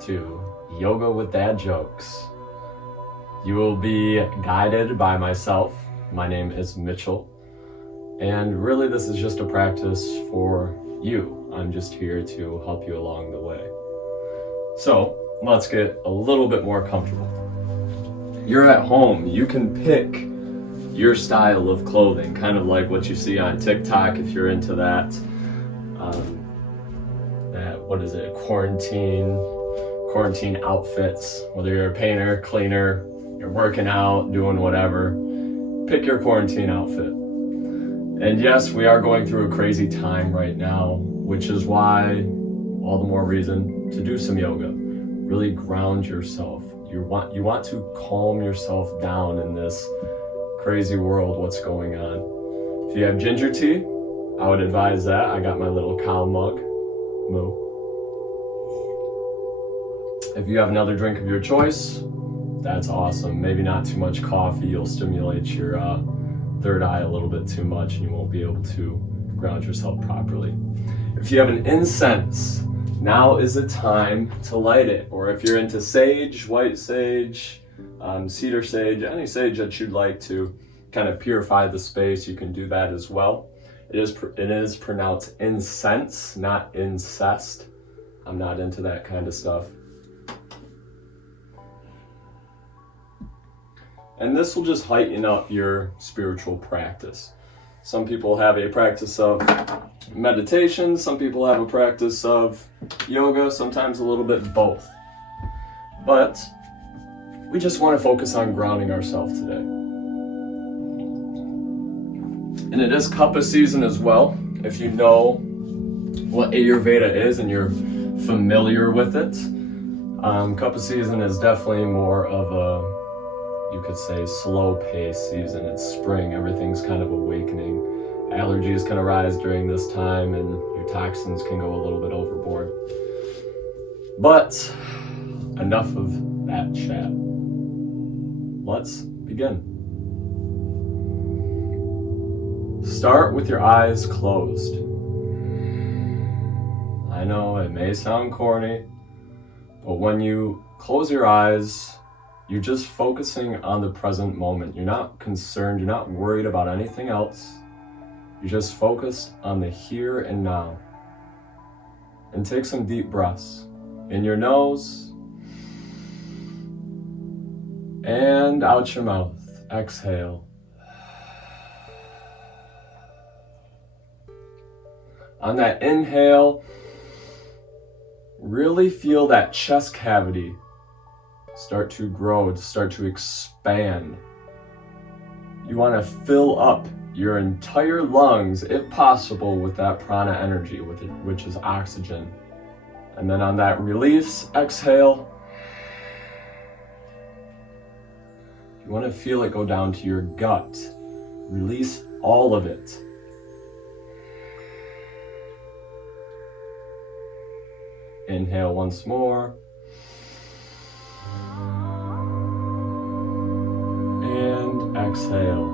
to Yoga with Dad Jokes. You will be guided by myself. My name is Mitchell, and really this is just a practice for you. I'm just here to help you along the way. So let's get a little bit more comfortable. You're at home. You can pick your style of clothing, kind of like what you see on TikTok if you're into that. Quarantine outfits. Whether you're a painter, cleaner, you're working out, doing whatever, pick your quarantine outfit. And yes, we are going through a crazy time right now, which is why all the more reason to do some yoga. Really ground yourself. You want to calm yourself down in this crazy world, what's going on. If you have ginger tea, I would advise that. I got my little cow mug, moo. If you have another drink of your choice, that's awesome. Maybe not too much coffee. You'll stimulate your third eye a little bit too much and you won't be able to ground yourself properly. If you have an incense, now is the time to light it. Or if you're into sage, white sage, cedar sage, any sage that you'd like to kind of purify the space, you can do that as well. It is pronounced incense, not incest. I'm not into that kind of stuff. And this will just heighten up your spiritual practice. Some people have a practice of meditation, some people have a practice of yoga, sometimes a little bit both. But we just want to focus on grounding ourselves today. And it is Kapha season as well. If you know what Ayurveda is and you're familiar with it, Kapha season is definitely more of a, you could say, slow pace season. It's spring, everything's kind of awakening. Allergies can arise during this time and your toxins can go a little bit overboard. But enough of that chat. Let's begin. Start with your eyes closed. I know it may sound corny, but when you close your eyes, you're just focusing on the present moment. You're not concerned, you're not worried about anything else. You're just focused on the here and now. And take some deep breaths in your nose and out your mouth. Exhale. On that inhale, really feel that chest cavity start to grow, start to expand. You want to fill up your entire lungs, if possible, with that prana energy, which is oxygen. And then on that release, exhale, you want to feel it go down to your gut. Release all of it. Inhale once more. And exhale.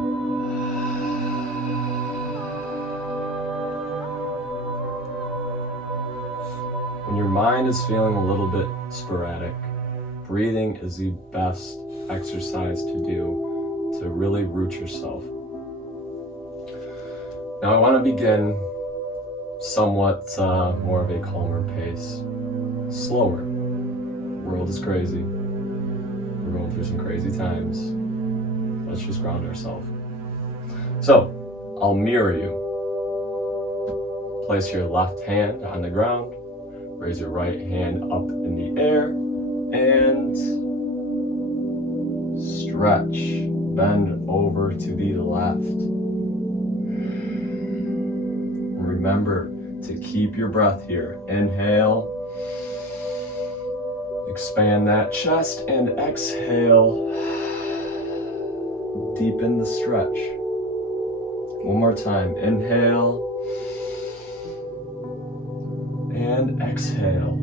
When your mind is feeling a little bit sporadic, breathing is the best exercise to do to really root yourself. Now I want to begin somewhat more of a calmer pace. Slower. The world is crazy. We're going through some crazy times. Let's just ground ourselves. So, I'll mirror you. Place your left hand on the ground. Raise your right hand up in the air. And stretch. Bend over to the left. Remember to keep your breath here. Inhale. Expand that chest and exhale. Deepen the stretch. One more time. Inhale. And exhale.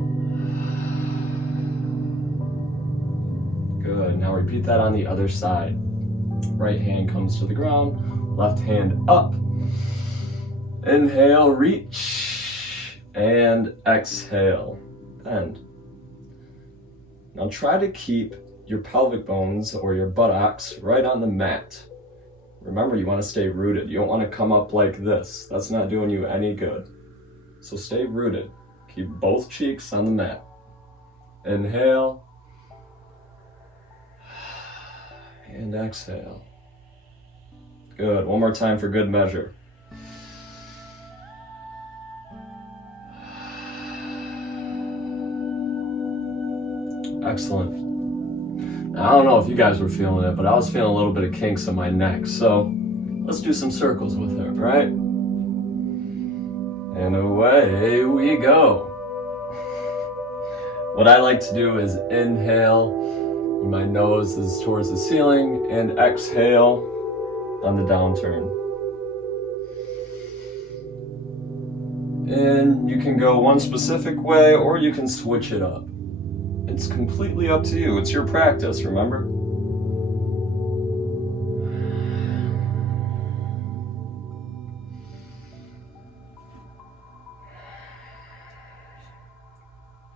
Good. Now repeat that on the other side. Right hand comes to the ground. Left hand up. Inhale, reach. And exhale. Bend. Now try to keep your pelvic bones or your buttocks right on the mat. Remember, you want to stay rooted. You don't want to come up like this. That's not doing you any good. So stay rooted. Keep both cheeks on the mat. Inhale. And exhale. Good. One more time for good measure. Excellent. Now, I don't know if you guys were feeling it, but I was feeling a little bit of kinks in my neck. So let's do some circles with it, right? And away we go. What I like to do is inhale when my nose is towards the ceiling and exhale on the downturn. And you can go one specific way or you can switch it up. It's completely up to you. It's your practice, remember?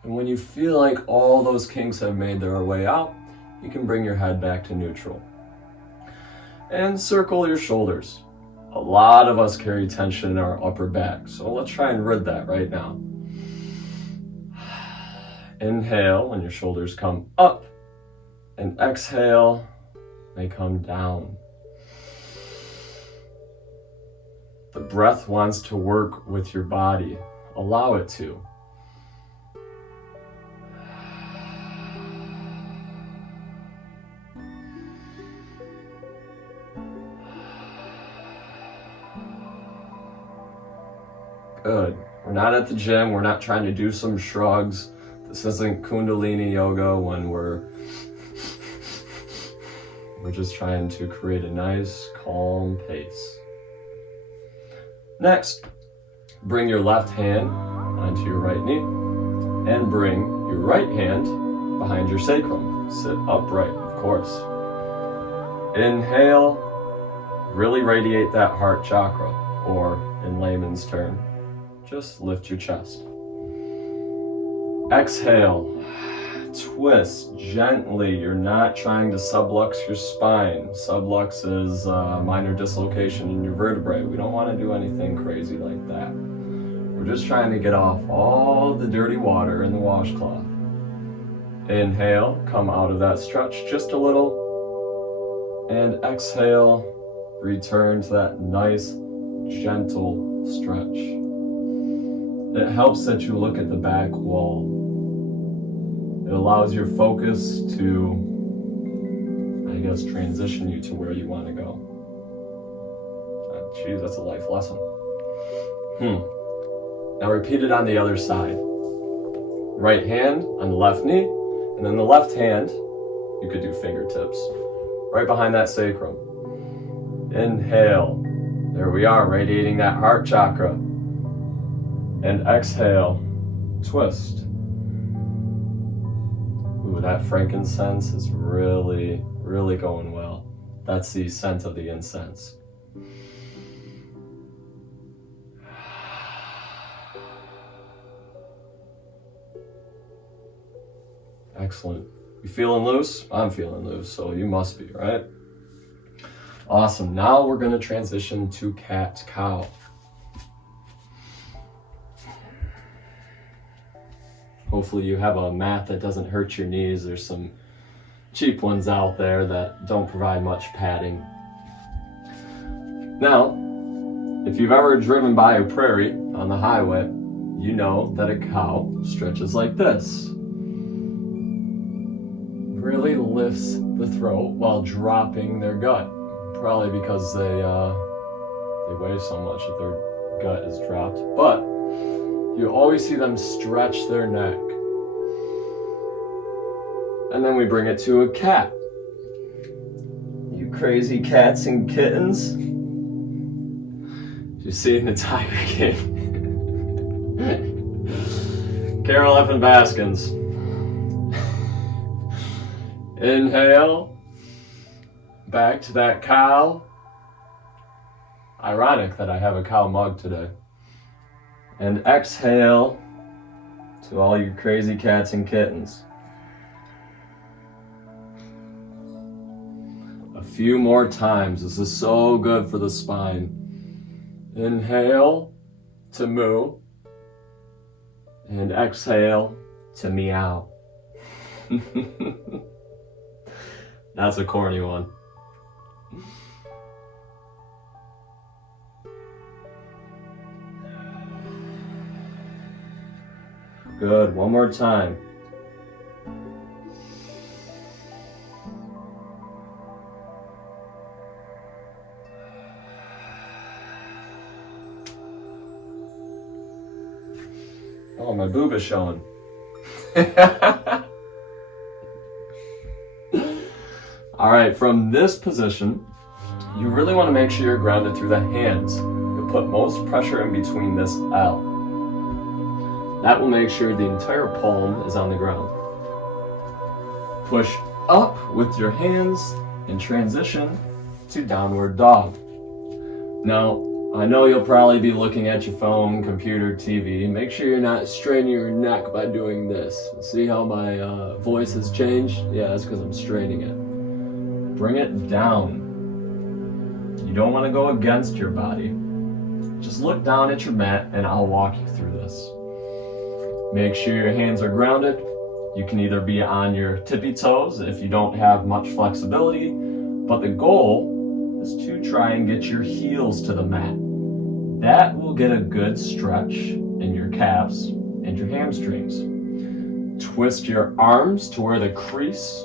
And when you feel like all those kinks have made their way out, you can bring your head back to neutral. And circle your shoulders. A lot of us carry tension in our upper back, so let's try and rid that right now. Inhale when your shoulders come up, and exhale, they come down. The breath wants to work with your body. Allow it to. Good. We're not at the gym. We're not trying to do some shrugs. This isn't Kundalini yoga when we're just trying to create a nice, calm pace. Next, bring your left hand onto your right knee and bring your right hand behind your sacrum. Sit upright, of course. Inhale, really radiate that heart chakra, or in layman's term, just lift your chest. Exhale, twist gently. You're not trying to sublux your spine. Sublux is a minor dislocation in your vertebrae. We don't want to do anything crazy like that. We're just trying to get off all the dirty water in the washcloth. Inhale, come out of that stretch just a little. And exhale, return to that nice, gentle stretch. It helps that you look at the back wall. It allows your focus to, transition you to where you want to go. Geez, that's a life lesson. Now repeat it on the other side. Right hand on the left knee, and then the left hand, you could do fingertips, right behind that sacrum. Inhale. There we are, radiating that heart chakra. And exhale, twist. Ooh, that frankincense is really, really going well. That's the scent of the incense. Excellent. You feeling loose? I'm feeling loose, so you must be, right? Awesome. Now we're going to transition to cat-cow. Hopefully you have a mat that doesn't hurt your knees. There's some cheap ones out there that don't provide much padding. Now, if you've ever driven by a prairie on the highway, you know that a cow stretches like this. Really lifts the throat while dropping their gut. Probably because they weigh so much that their gut is dropped. But you always see them stretch their neck. And then we bring it to a cat. You crazy cats and kittens. You see in the Tiger King. Carol F. Baskins. Inhale. Back to that cow. Ironic that I have a cow mug today. And exhale to all you crazy cats and kittens. few more times. This is so good for the spine. Inhale to moo. And exhale to meow. That's a corny one. Good, one more time. Oh, my boob is showing. All right, from this position, you really want to make sure you're grounded through the hands. You'll put most pressure in between this L. That will make sure the entire palm is on the ground. Push up with your hands and transition to downward dog. Now, I know you'll probably be looking at your phone, computer, TV. Make sure you're not straining your neck by doing this. See how my voice has changed? Yeah, that's because I'm straining it. Bring it down. You don't want to go against your body. Just look down at your mat and I'll walk you through this. Make sure your hands are grounded. You can either be on your tippy toes if you don't have much flexibility, but the goal is to try and get your heels to the mat. That will get a good stretch in your calves and your hamstrings. Twist your arms to where the crease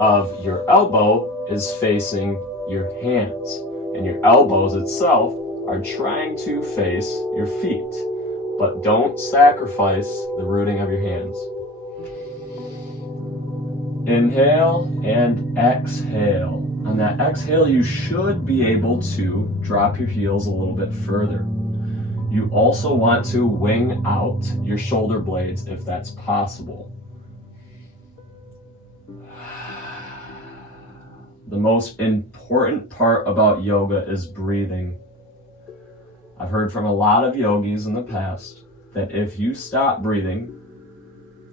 of your elbow is facing your hands, and your elbows itself are trying to face your feet, but don't sacrifice the rooting of your hands. Inhale and exhale. On that exhale, you should be able to drop your heels a little bit further. You also want to wing out your shoulder blades if that's possible. The most important part about yoga is breathing. I've heard from a lot of yogis in the past that if you stop breathing,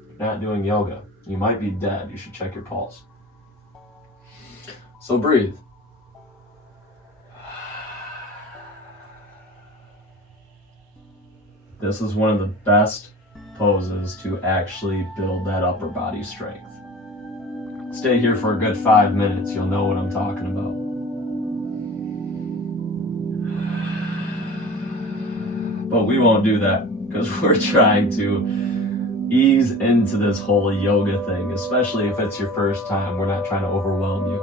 you're not doing yoga. You might be dead. You should check your pulse. So breathe. This is one of the best poses to actually build that upper body strength. Stay here for a good 5 minutes. You'll know what I'm talking about. But we won't do that because we're trying to ease into this whole yoga thing, especially if it's your first time. We're not trying to overwhelm you.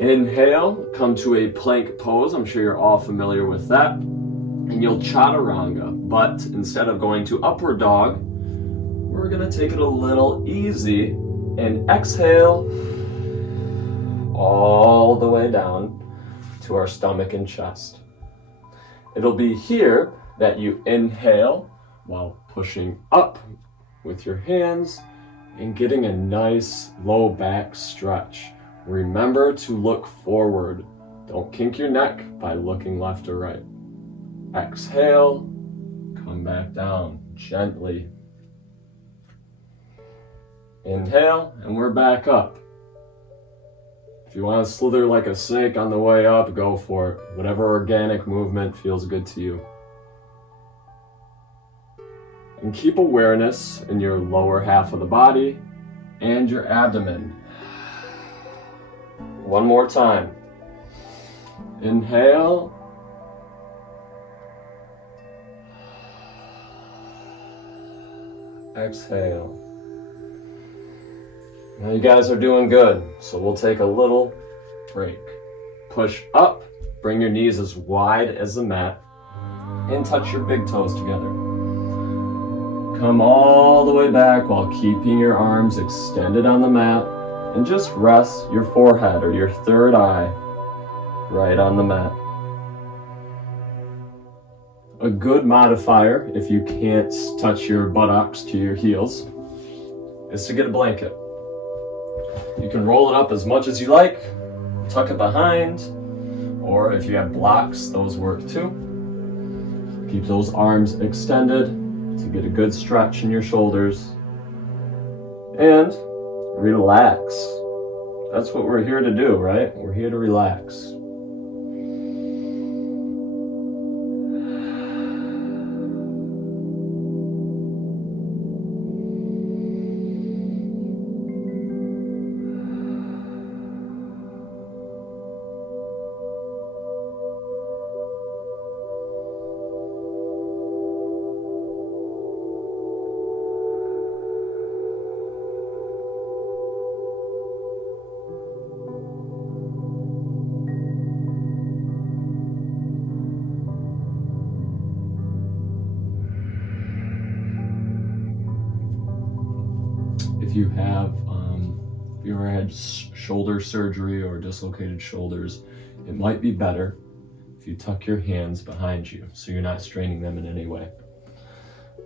Good. Inhale, come to a plank pose. I'm sure you're all familiar with that. And you'll chaturanga, but instead of going to upward dog, we're gonna take it a little easy and exhale all the way down to our stomach and chest. It'll be here that you inhale while pushing up with your hands and getting a nice low back stretch. Remember to look forward. Don't kink your neck by looking left or right. Exhale, come back down gently. Inhale, and we're back up. If you want to slither like a snake on the way up, go for it. Whatever organic movement feels good to you. And keep awareness in your lower half of the body and your abdomen. One more time. Inhale. Exhale. Now you guys are doing good, so we'll take a little break. Push up, bring your knees as wide as the mat, and touch your big toes together. Come all the way back while keeping your arms extended on the mat, and just rest your forehead or your third eye right on the mat. A good modifier, if you can't touch your buttocks to your heels, is to get a blanket. You can roll it up as much as you like, tuck it behind, or if you have blocks, those work too. Keep those arms extended to get a good stretch in your shoulders and relax. That's what we're here to do, right? We're here to relax. If you ever had shoulder surgery or dislocated shoulders, it might be better if you tuck your hands behind you so you're not straining them in any way.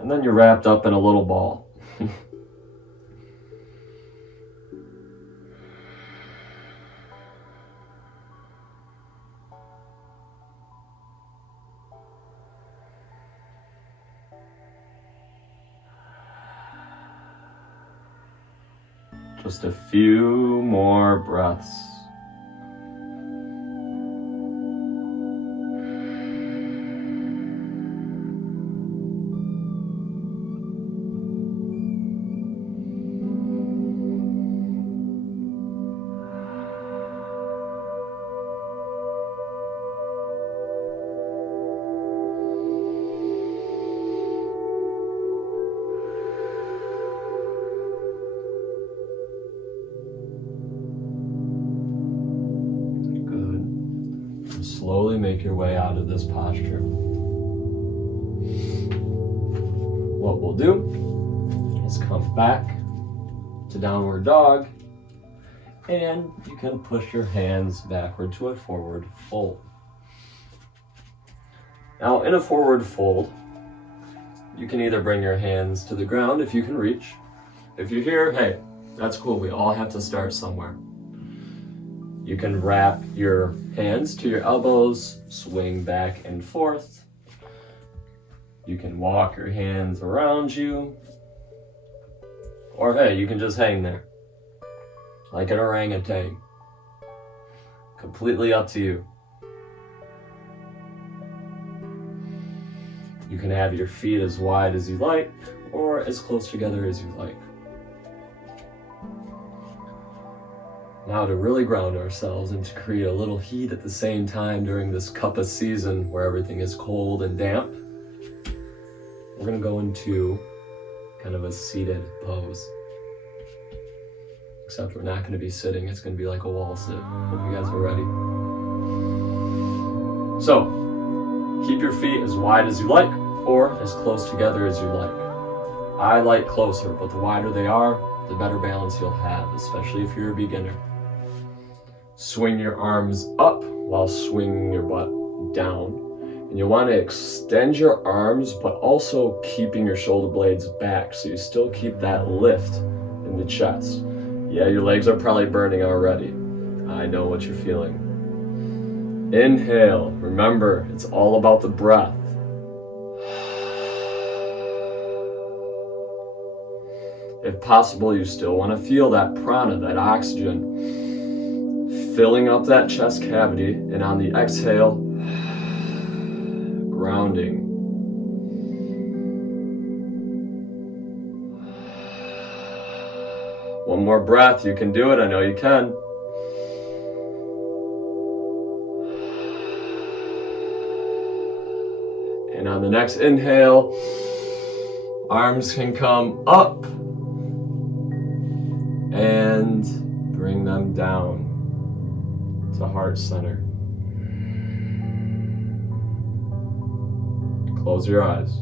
And then you're wrapped up in a little ball. Just a few more breaths. Slowly make your way out of this posture. What we'll do is come back to downward dog, and you can push your hands backward to a forward fold. Now, in a forward fold, you can either bring your hands to the ground if you can reach. If you're here, hey, that's cool. We all have to start somewhere. You can wrap your hands to your elbows, swing back and forth. You can walk your hands around you. Or hey, you can just hang there, like an orangutan. Completely up to you. You can have your feet as wide as you like, or as close together as you like. Now, to really ground ourselves and to create a little heat at the same time during this Kapha season where everything is cold and damp, we're going to go into kind of a seated pose. Except we're not going to be sitting, it's going to be like a wall sit. Hope you guys are ready. So, keep your feet as wide as you like or as close together as you like. I like closer, but the wider they are, the better balance you'll have, especially if you're a beginner. Swing your arms up while swinging your butt down. And you'll want to extend your arms, but also keeping your shoulder blades back so you still keep that lift in the chest. Yeah, your legs are probably burning already. I know what you're feeling. Inhale. Remember, it's all about the breath. If possible, you still want to feel that prana, that oxygen, filling up that chest cavity, and on the exhale, grounding. One more breath, you can do it, I know you can. And on the next inhale, arms can come up and bring them down to heart center. Close your eyes.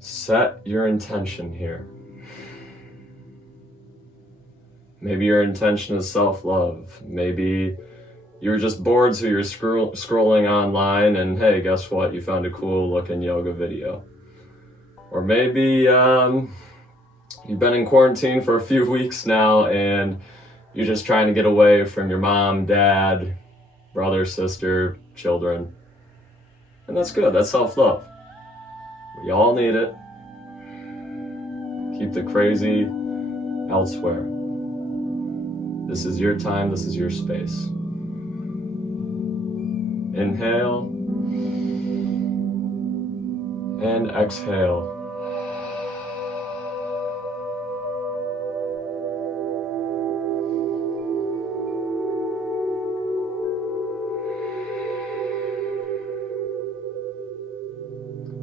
Set your intention here. Maybe your intention is self-love. Maybe you're just bored, so you're scrolling online and hey, guess what? You found a cool looking yoga video. Or maybe you've been in quarantine for a few weeks now and you're just trying to get away from your mom, dad, brother, sister, children. And that's good, that's self-love. We all need it. Keep the crazy elsewhere. This is your time, this is your space. Inhale and exhale.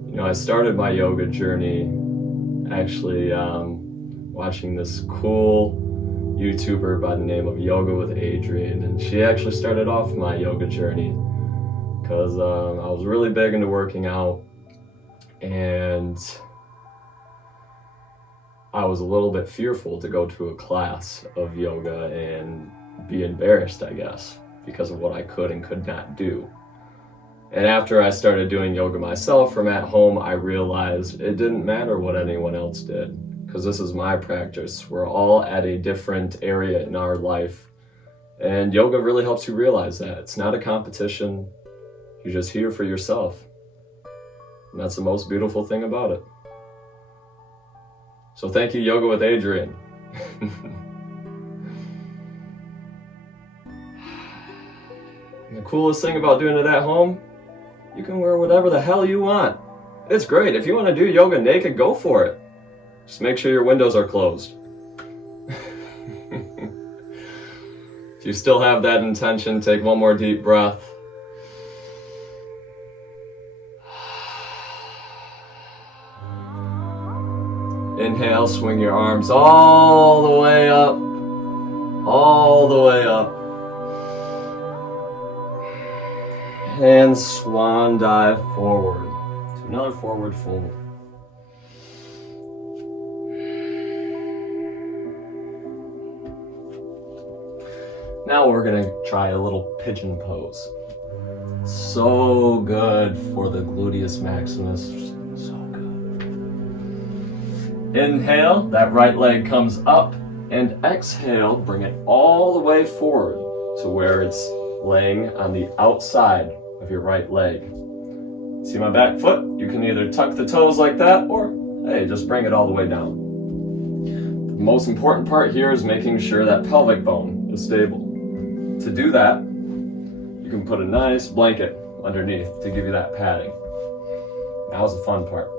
You know, I started my yoga journey actually watching this cool YouTuber by the name of Yoga with Adriene, and she actually started off my yoga journey because I was really big into working out, and I was a little bit fearful to go to a class of yoga and be embarrassed, I guess, because of what I could and could not do. And after I started doing yoga myself from at home, I realized it didn't matter what anyone else did, because this is my practice. We're all at a different area in our life, and yoga really helps you realize that. It's not a competition. You're just here for yourself. And that's the most beautiful thing about it. So thank you, Yoga with Adriene. And the coolest thing about doing it at home, you can wear whatever the hell you want. It's great. If you want to do yoga naked, go for it. Just make sure your windows are closed. If you still have that intention, take one more deep breath. Inhale, swing your arms all the way up. All the way up. And swan dive forward to another forward fold. Now we're gonna try a little pigeon pose. So good for the gluteus maximus. So good. Inhale, that right leg comes up, and exhale, bring it all the way forward to where it's laying on the outside of your right leg. See my back foot? You can either tuck the toes like that, or hey, just bring it all the way down. The most important part here is making sure that pelvic bone is stable. To do that, you can put a nice blanket underneath to give you that padding. Now's the fun part.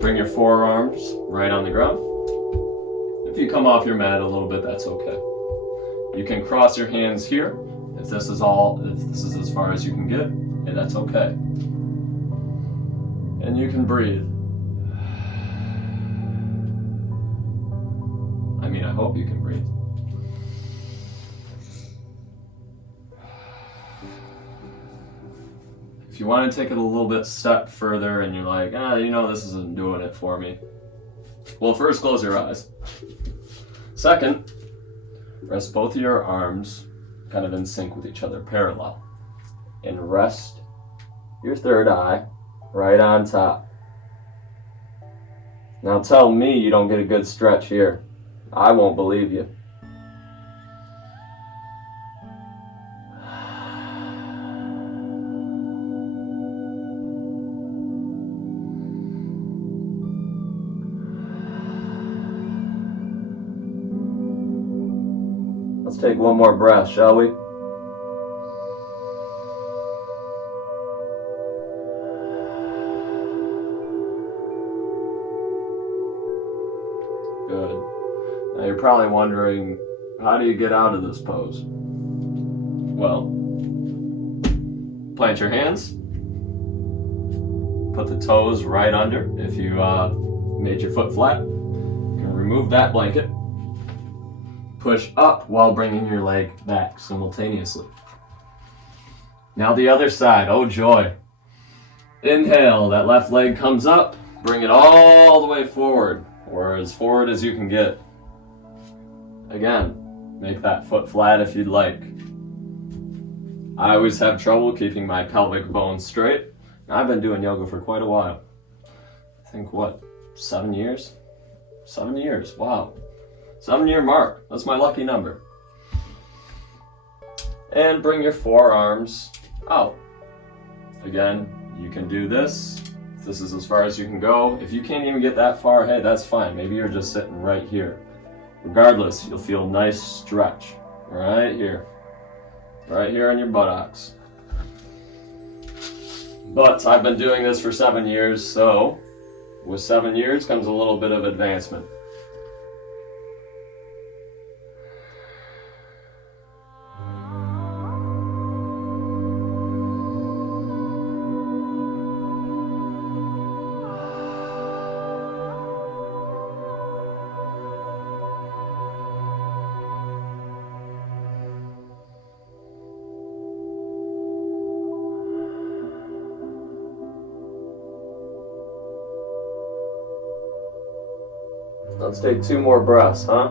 Bring your forearms right on the ground. If you come off your mat a little bit, that's okay. You can cross your hands here. If this is as far as you can get, and that's okay. And you can breathe. I hope you can breathe. If you want to take it a little bit step further and you're like, this isn't doing it for me. Well, first, close your eyes. Second, rest both of your arms kind of in sync with each other, parallel. And rest your third eye right on top. Now tell me you don't get a good stretch here. I won't believe you. Let's take one more breath, shall we? Good. Now you're probably wondering, how do you get out of this pose? Well, plant your hands. Put the toes right under. If you made your foot flat, you can remove that blanket. Push up while bringing your leg back simultaneously. Now the other side, oh joy. Inhale, that left leg comes up, bring it all the way forward, or as forward as you can get. Again, make that foot flat if you'd like. I always have trouble keeping my pelvic bone straight. I've been doing yoga for quite a while. I think 7 years? 7 years, wow. 7-year mark, that's my lucky number. And bring your forearms out. Again, You can do this. This is as far as you can go. If you can't even get that far, hey, that's fine. Maybe you're just sitting right here. Regardless, you'll feel a nice stretch right here on your buttocks. But I've been doing this for 7 years, so with 7 years comes a little bit of advancement. Let's take 2 more breaths, huh?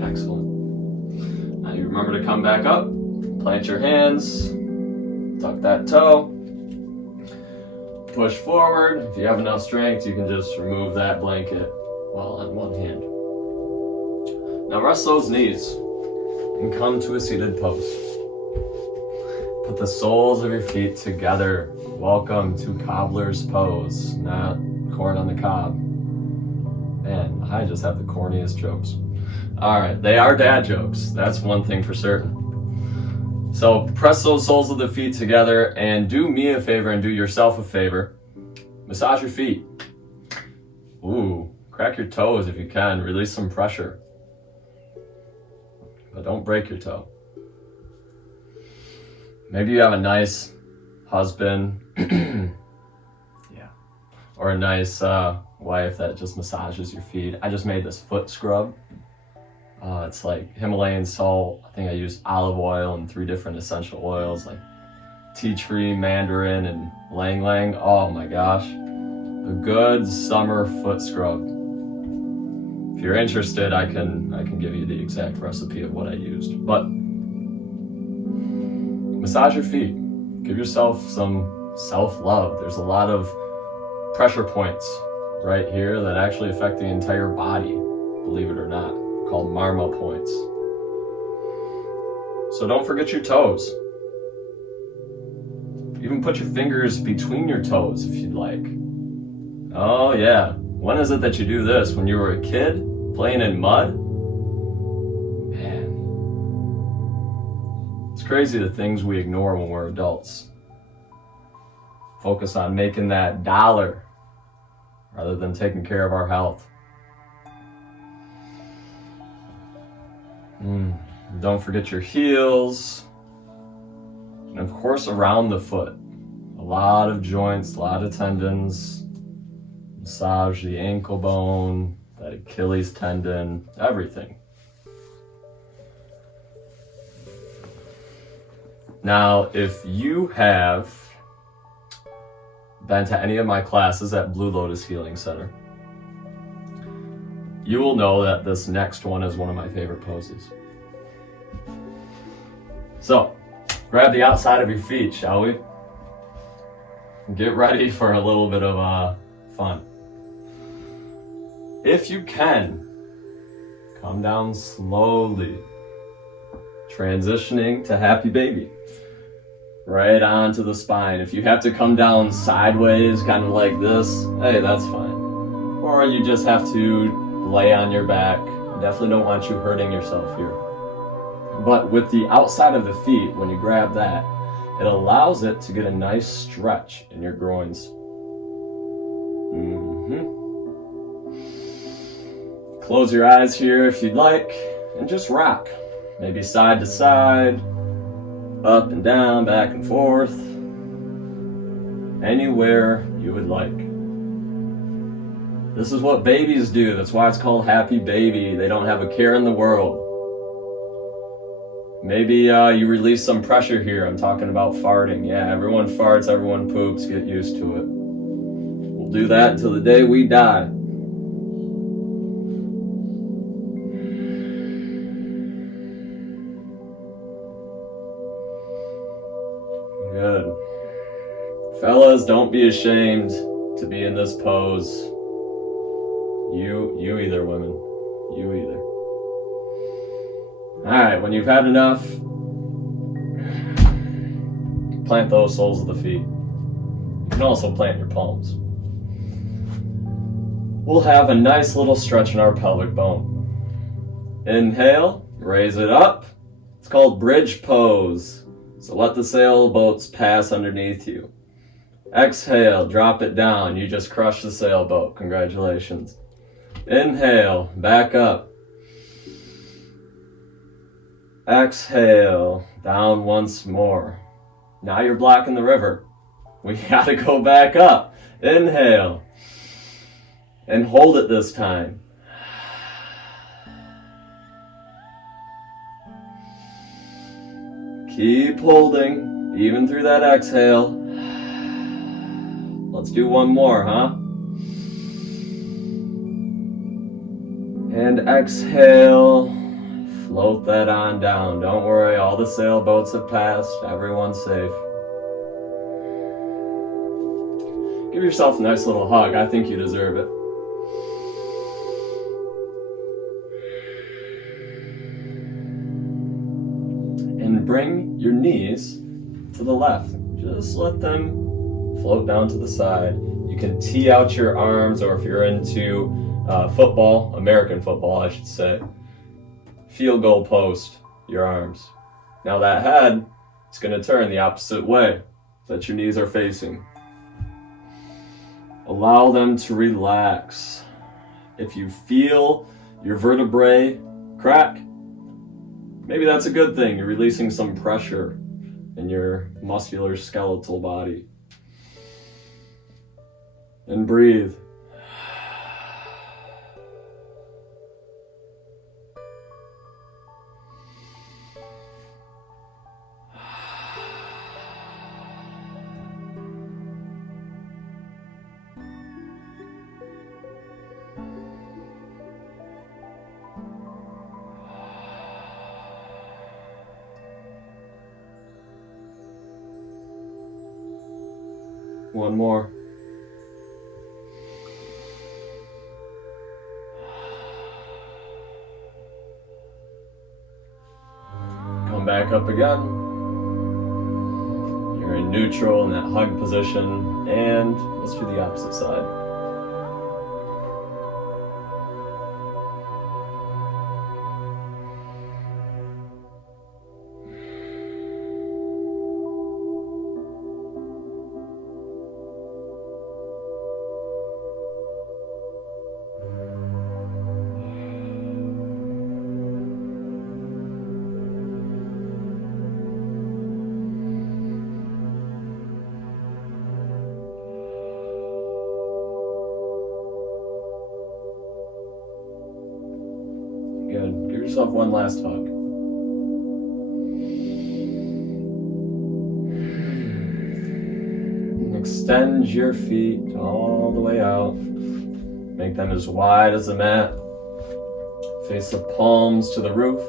Excellent. Now you remember to come back up, plant your hands, tuck that toe. Push forward. If you have enough strength, you can just remove that blanket while on one hand. Now rest those knees and come to a seated pose. Put the soles of your feet together. Welcome to cobbler's pose, not corn on the cob. Man, I just have the corniest jokes. All right, they are dad jokes. That's one thing for certain. So press those soles of the feet together and do me a favor and do yourself a favor. Massage your feet. Ooh, crack your toes if you can. Release some pressure. But don't break your toe. Maybe you have a nice husband. Yeah. Or a nice wife that just massages your feet. I just made this foot scrub. It's like Himalayan salt. I think I used olive oil and 3 different essential oils like tea tree, mandarin, and lang lang. Oh my gosh. A good summer foot scrub. If you're interested, I can give you the exact recipe of what I used. But massage your feet. Give yourself some self-love. There's a lot of pressure points right here that actually affect the entire body, believe it or not, called marma points. So don't forget your toes. Even put your fingers between your toes if you'd like. Oh yeah, when is it that you do this? When you were a kid, playing in mud? Man, it's crazy the things we ignore when we're adults. Focus on making that dollar rather than taking care of our health. Don't forget your heels. And of course, around the foot. A lot of joints, a lot of tendons. Massage the ankle bone, that Achilles tendon, everything. Now, if you have been to any of my classes at Blue Lotus Healing Center, you will know that this next one is one of my favorite poses. So, grab the outside of your feet, shall we? Get ready for a little bit of fun. If you can, come down slowly, transitioning to happy baby. Right onto the spine. If you have to come down sideways, kind of like this, hey, that's fine. Or you just have to lay on your back. Definitely don't want you hurting yourself here. But with the outside of the feet, when you grab that, it allows it to get a nice stretch in your groins. Close your eyes here if you'd like, and just rock. Maybe side to side, up and down, back and forth, anywhere you would like. This is what babies do. That's why it's called happy baby. They don't have a care in the world. Maybe you release some pressure here. I'm talking about farting. Yeah, everyone farts, everyone poops. Get used to it. We'll do that until the day we die. Good. Fellas, don't be ashamed to be in this pose. You either, women. You either. Alright, when you've had enough, plant those soles of the feet. You can also plant your palms. We'll have a nice little stretch in our pelvic bone. Inhale, raise it up. It's called bridge pose. So let the sailboats pass underneath you. Exhale, drop it down. You just crushed the sailboat. Congratulations. Inhale, back up. Exhale, down once more. Now you're blocking the river. We gotta go back up. Inhale. And hold it this time. Keep holding, even through that exhale. Let's do one more, huh? And exhale, float that on down. Don't worry, all the sailboats have passed. Everyone's safe. Give yourself a nice little hug. I think you deserve it. And bring your knees to the left. Just let them float down to the side. You can tee out your arms, or if you're into football, American football, I should say, field goal post your arms. Now that head is going to turn the opposite way that your knees are facing. Allow them to relax. If you feel your vertebrae crack, maybe that's a good thing. You're releasing some pressure in your muscular skeletal body. And breathe. One more. Come back up again. You're in neutral in that hug position, and let's do the opposite side. Good. Give yourself one last hug. And extend your feet all the way out. Make them as wide as the mat. Face the palms to the roof.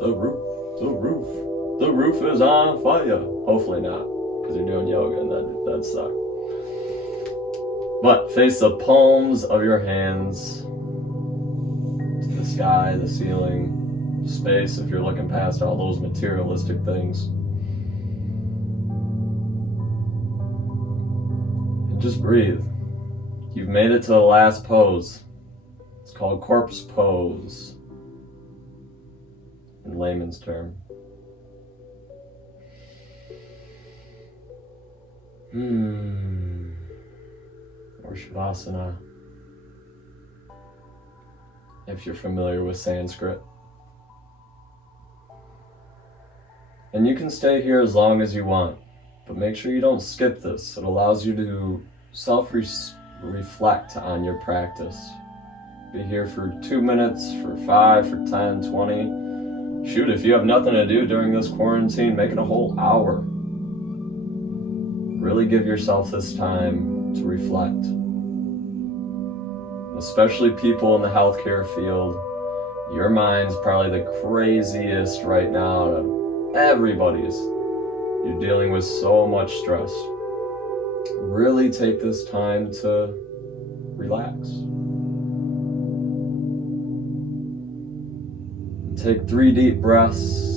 The roof, the roof. The roof is on fire. Hopefully not, because you're doing yoga and that'd suck. But face the palms of your hands to the sky, the ceiling, space, if you're looking past all those materialistic things. And just breathe. You've made it to the last pose. It's called corpse pose in layman's term. Or Shavasana, if you're familiar with Sanskrit. And you can stay here as long as you want, but make sure you don't skip this. It allows you to self-reflect on your practice. Be here for 2 minutes, for 5, for 10, 20. Shoot, if you have nothing to do during this quarantine, make it a whole hour. Really give yourself this time to reflect. Especially people in the healthcare field, your mind's probably the craziest right now of everybody's. You're dealing with so much stress. Really take this time to relax. Take 3 deep breaths.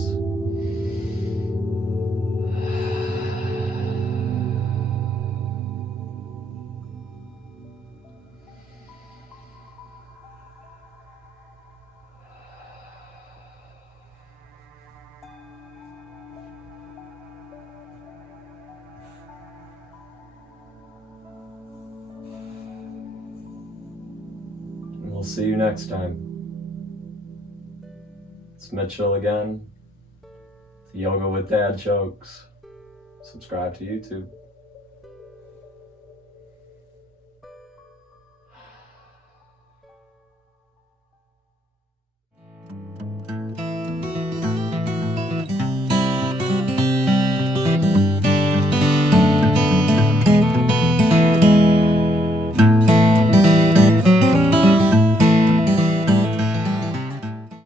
We'll see you next time. It's Mitchell again. The Yoga with Dad Jokes. Subscribe to YouTube.